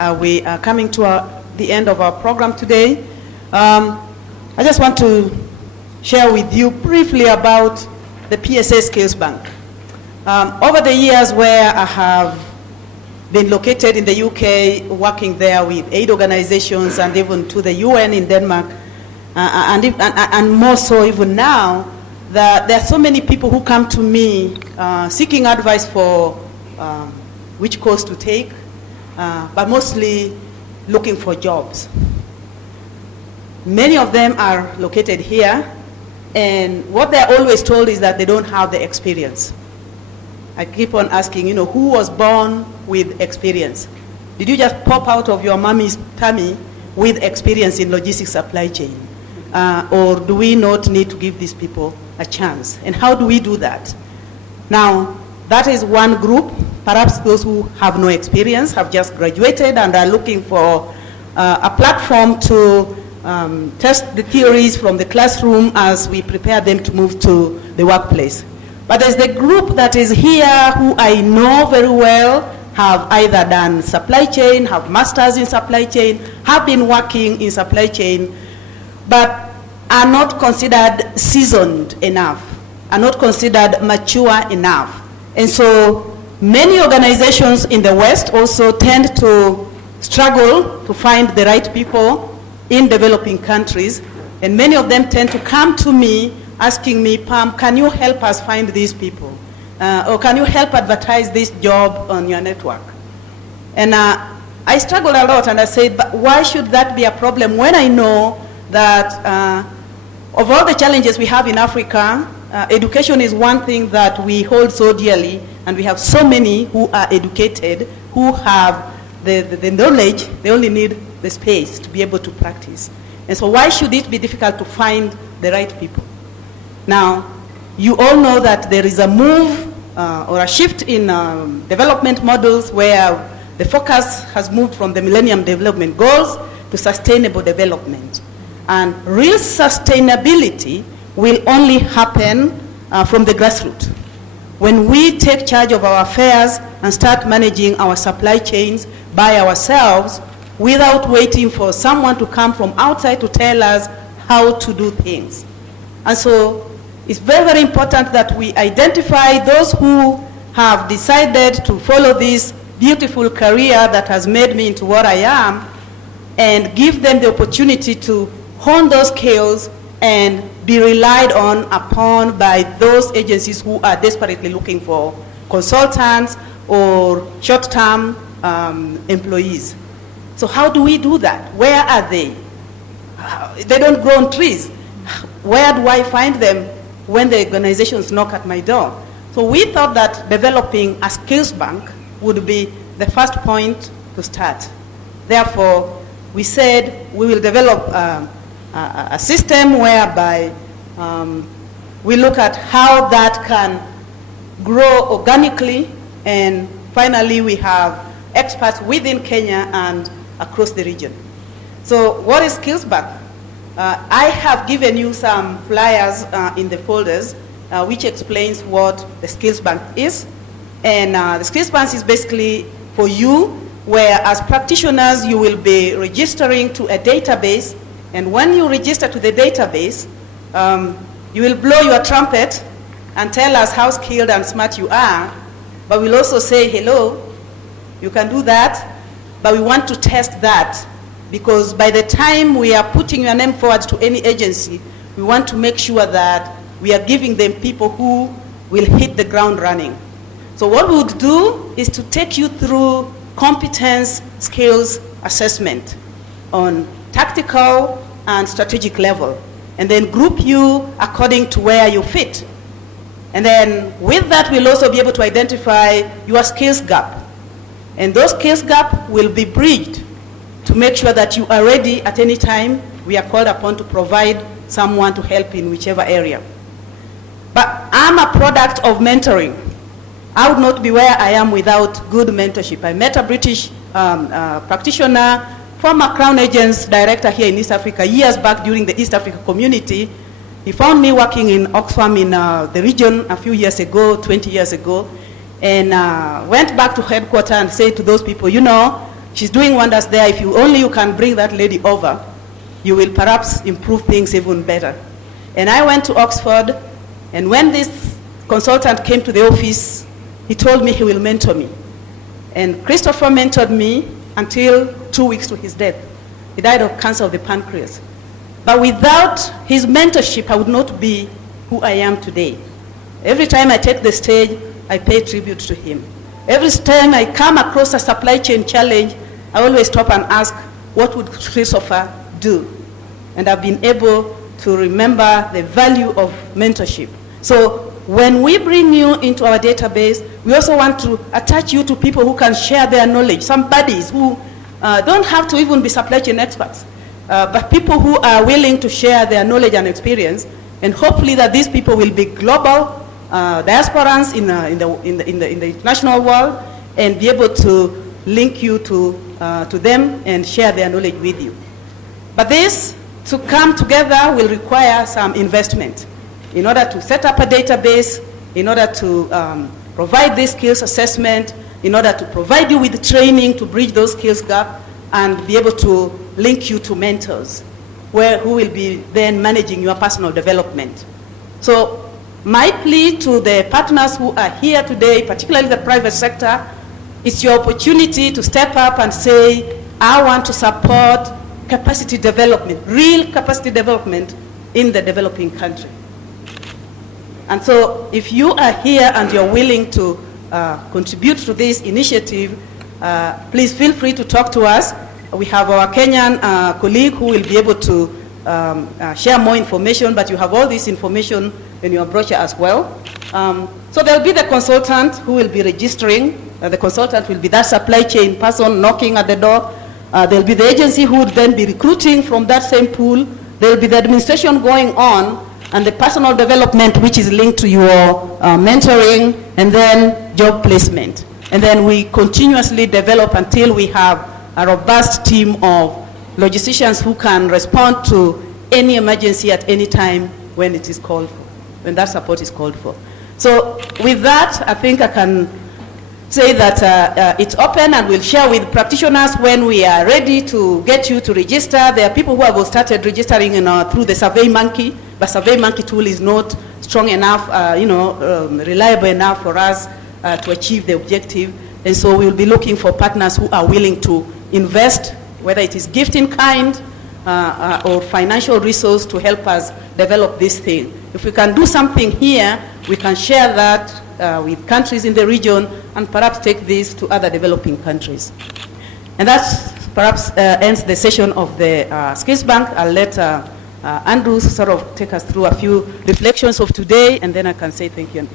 We are coming to the end of our program today. I just want to share with you briefly about the PSA Skillsbank. Over the years where I have been located in the UK, working there with aid organizations and even to the UN in Denmark, and more so even now, that there are so many people who come to me seeking advice for which course to take, but mostly looking for jobs. Many of them are located here, and what they're always told is that they don't have the experience. I keep on asking, who was born with experience? Did you just pop out of your mommy's tummy with experience in logistics supply chain? Or do we not need to give these people a chance? And how do we do that? Now, that is one group. Perhaps those who have no experience, have just graduated and are looking for a platform to test the theories from the classroom as we prepare them to move to the workplace. But there's the group that is here who I know very well, have either done supply chain, have masters in supply chain, have been working in supply chain, but are not considered seasoned enough, are not considered mature enough. And so many organizations in the West also tend to struggle to find the right people in developing countries, and many of them tend to come to me asking me, Pam, can you help us find these people? Or can you help advertise this job on your network? And I struggled a lot, and I said, but why should that be a problem when I know that of all the challenges we have in Africa, education is one thing that we hold so dearly, and we have so many who are educated, who have the knowledge, they only need the space to be able to practice. And so why should it be difficult to find the right people? Now, you all know that there is a move or a shift in development models where the focus has moved from the Millennium Development Goals to sustainable development. And real sustainability will only happen from the grassroots. When we take charge of our affairs and start managing our supply chains by ourselves without waiting for someone to come from outside to tell us how to do things. And so it's very, very important that we identify those who have decided to follow this beautiful career that has made me into what I am, and give them the opportunity to hone those skills and be relied upon by those agencies who are desperately looking for consultants or short-term employees. So how do we do that? Where are they? They don't grow on trees. Where do I find them when the organizations knock at my door? So we thought that developing a skills bank would be the first point to start. Therefore, we said we will develop a system whereby we look at how that can grow organically, and finally we have experts within Kenya and across the region. So what is Skillsbank? I have given you some flyers in the folders which explains what the Skillsbank is. And the Skillsbank is basically for you, where as practitioners you will be registering to a database, and when you register to the database, you will blow your trumpet and tell us how skilled and smart you are, but we'll also say, hello, you can do that, but we want to test that, because by the time we are putting your name forward to any agency, we want to make sure that we are giving them people who will hit the ground running. So what we would do is to take you through competence skills assessment on tactical and strategic level, and then group you according to where you fit. And then with that, we'll also be able to identify your skills gap. And those skills gap will be bridged to make sure that you are ready at any time we are called upon to provide someone to help in whichever area. But I'm a product of mentoring. I would not be where I am without good mentorship. I met a British practitioner, former Crown Agents Director here in East Africa, years back during the East Africa community. He found me working in Oxfam in the region a few years ago, 20 years ago, and went back to headquarters and said to those people, She's doing wonders there. If you can bring that lady over, you will perhaps improve things even better. And I went to Oxford, and when this consultant came to the office, he told me he will mentor me. And Christopher mentored me until 2 weeks to his death. He died of cancer of the pancreas. But without his mentorship, I would not be who I am today. Every time I take the stage, I pay tribute to him. Every time I come across a supply chain challenge, I always stop and ask, what would Christopher do? And I've been able to remember the value of mentorship. So when we bring you into our database, we also want to attach you to people who can share their knowledge, some buddies who don't have to even be supply chain experts, but people who are willing to share their knowledge and experience, and hopefully that these people will be global diasporans in the international world, and be able to link you to them and share their knowledge with you. But this, to come together, will require some investment in order to set up a database, in order to provide this skills assessment, in order to provide you with training to bridge those skills gap, and be able to link you to mentors who will be then managing your personal development. So my plea to the partners who are here today, particularly the private sector, is your opportunity to step up and say, I want to support capacity development, real capacity development in the developing country. And so if you are here and you're willing to contribute to this initiative, please feel free to talk to us. We have our Kenyan colleague who will be able to share more information, but you have all this information in your brochure as well. So there'll be the consultant who will be registering. The consultant will be that supply chain person knocking at the door. There'll be the agency who would then be recruiting from that same pool. There'll be the administration going on, and the personal development, which is linked to your mentoring, and then job placement. And then we continuously develop until we have a robust team of logisticians who can respond to any emergency at any time when it is called for, when that support is called for. So with that, I think I can say that it's open, and we'll share with practitioners when we are ready to get you to register. There are people who have started registering through the SurveyMonkey, but SurveyMonkey tool is not strong enough, reliable enough for us to achieve the objective. And so we'll be looking for partners who are willing to invest, whether it is gift in kind or financial resource, to help us develop this thing. If we can do something here, we can share that with countries in the region, and perhaps take this to other developing countries. And that perhaps ends the session of the Skillsbank. I'll let Andrew sort of take us through a few reflections of today, and then I can say thank you.